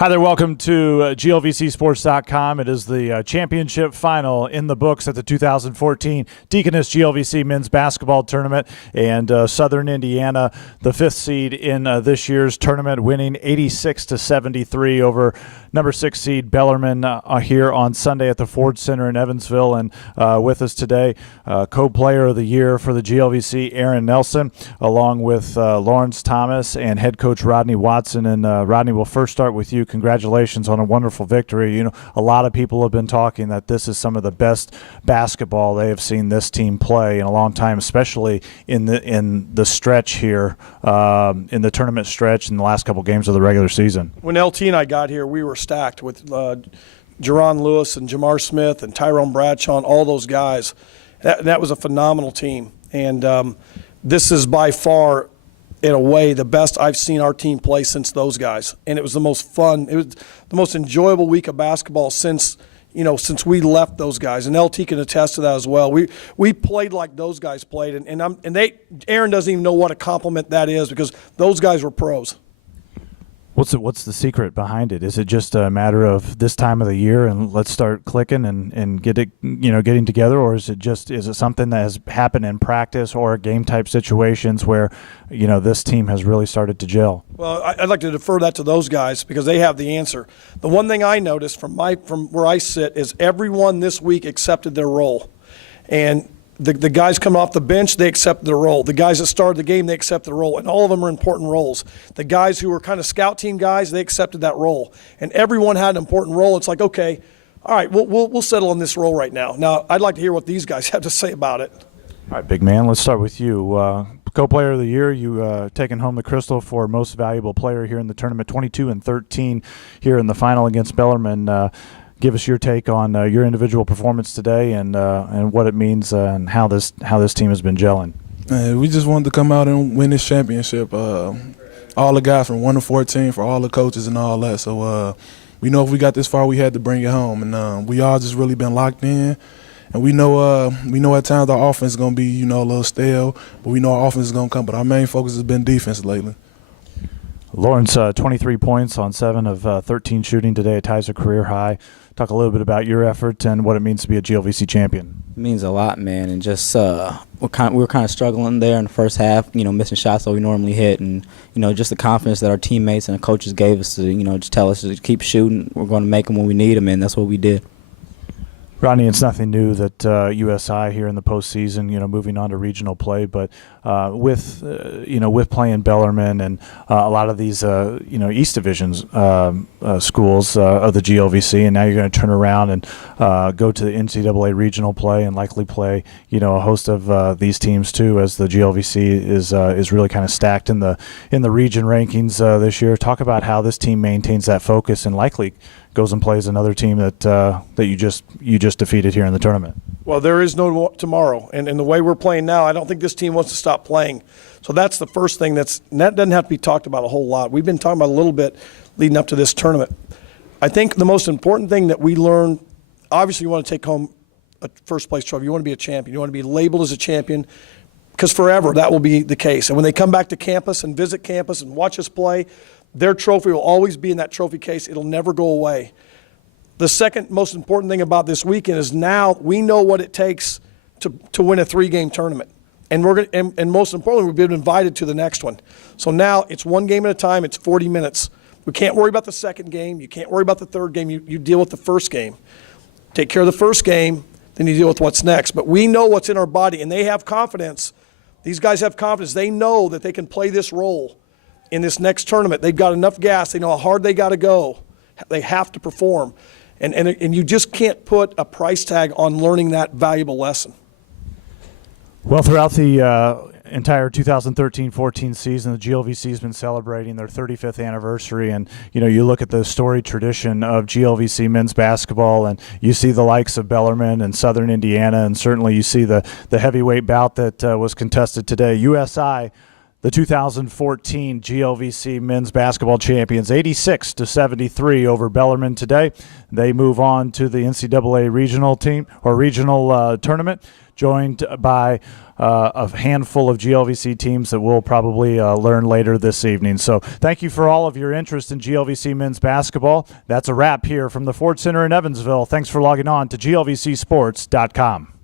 Hi there, welcome to GLVCsports.com. It is the championship final in the books at the 2014 Deaconess GLVC men's basketball tournament, and Southern Indiana, the fifth seed in this year's tournament, winning 86-73 over number 6 seed Bellarmine here on Sunday at the Ford Center in Evansville. And with us today, co-player of the year for the GLVC, Aaron Nelson, along with Lawrence Thomas and head coach Rodney Watson. And Rodney, we'll first start with you. Congratulations on a wonderful victory. You know, a lot of people have been talking that this is some of the best basketball they have seen this team play in a long time, especially in the stretch here, in the tournament stretch in the last couple games of the regular season. When LT and I got here, we were stacked with Jerron Lewis and Jamar Smith and Tyrone Bradshaw and all those guys. That was a phenomenal team. And this is by far, in a way, the best I've seen our team play since those guys. And it was the most fun. It was the most enjoyable week of basketball since we left those guys. And LT can attest to that as well. We played like those guys played. Aaron doesn't even know what a compliment that is, because those guys were pros. What's the secret behind it? Is it just a matter of this time of the year and let's start clicking and getting together, or is it something that has happened in practice or game type situations where this team has really started to gel? Well, I'd like to defer that to those guys because they have the answer. The one thing I noticed from where I sit is everyone this week accepted their role, and the guys coming off the bench, they accept their role. The guys that started the game, they accept their role, and all of them are important roles. The guys who were kind of scout team guys, they accepted that role, and everyone had an important role. It's like, okay, all right, we'll settle on this role right now. Now, I'd like to hear what these guys have to say about it. All right, big man, let's start with you. Co-player of the year, you taking home the crystal for most valuable player here in the tournament, 22 and 13 here in the final against Bellarmine. Give us your take on your individual performance today and what it means and how this team has been gelling. We just wanted to come out and win this championship. All the guys from 1 to 14, for all the coaches and all that. So we know if we got this far, we had to bring it home. And we all just really been locked in. And we know at times our offense is going to be, a little stale, but we know our offense is going to come. But our main focus has been defense lately. Lawrence, 23 points on 7 of 13 shooting today. It ties a career high. Talk a little bit about your effort and what it means to be a GLVC champion. It means a lot, man, and just we were kind of struggling there in the first half, missing shots that we normally hit, and just the confidence that our teammates and the coaches gave us to just tell us to keep shooting. We're going to make them when we need them, and that's what we did. Rodney, it's nothing new that USI here in the postseason, moving on to regional play, but with playing Bellarmine and a lot of these, East Divisions schools of the GLVC, and now you're going to turn around and go to the NCAA regional play and likely play, a host of these teams too, as the GLVC is really kind of stacked in the region rankings this year. Talk about how this team maintains that focus and likely goes and plays another team that you just defeated here in the tournament. Well, there is no tomorrow, and the way we're playing now, I don't think this team wants to stop playing. So that's the first thing that doesn't have to be talked about a whole lot. We've been talking about a little bit leading up to this tournament. I think the most important thing that we learned, obviously you want to take home a first-place trophy. You want to be a champion. You want to be labeled as a champion, because forever that will be the case. And when they come back to campus and visit campus and watch us play, their trophy will always be in that trophy case. It'll never go away. The second most important thing about this weekend is now we know what it takes to win a 3-game tournament. And and most importantly, we've been invited to the next one. So now it's 1 game at a time. It's 40 minutes. We can't worry about the second game. You can't worry about the third game. You deal with the first game. Take care of the first game, then you deal with what's next. But we know what's in our body, and they have confidence. These guys have confidence. They know that they can play this role in this next tournament. They've got enough gas. They know how hard they got to go. They have to perform. And you just can't put a price tag on learning that valuable lesson. Well, throughout the entire 2013-14 season, the GLVC has been celebrating their 35th anniversary, and you look at the storied tradition of GLVC men's basketball, and you see the likes of Bellarmine and Southern Indiana, and certainly you see the heavyweight bout that was contested today. USI, the 2014 GLVC men's basketball champions, 86-73 over Bellarmine today. They move on to the NCAA regional team or regional tournament. joined by a handful of GLVC teams that we'll probably learn later this evening. So thank you for all of your interest in GLVC men's basketball. That's a wrap here from the Ford Center in Evansville. Thanks for logging on to glvcsports.com.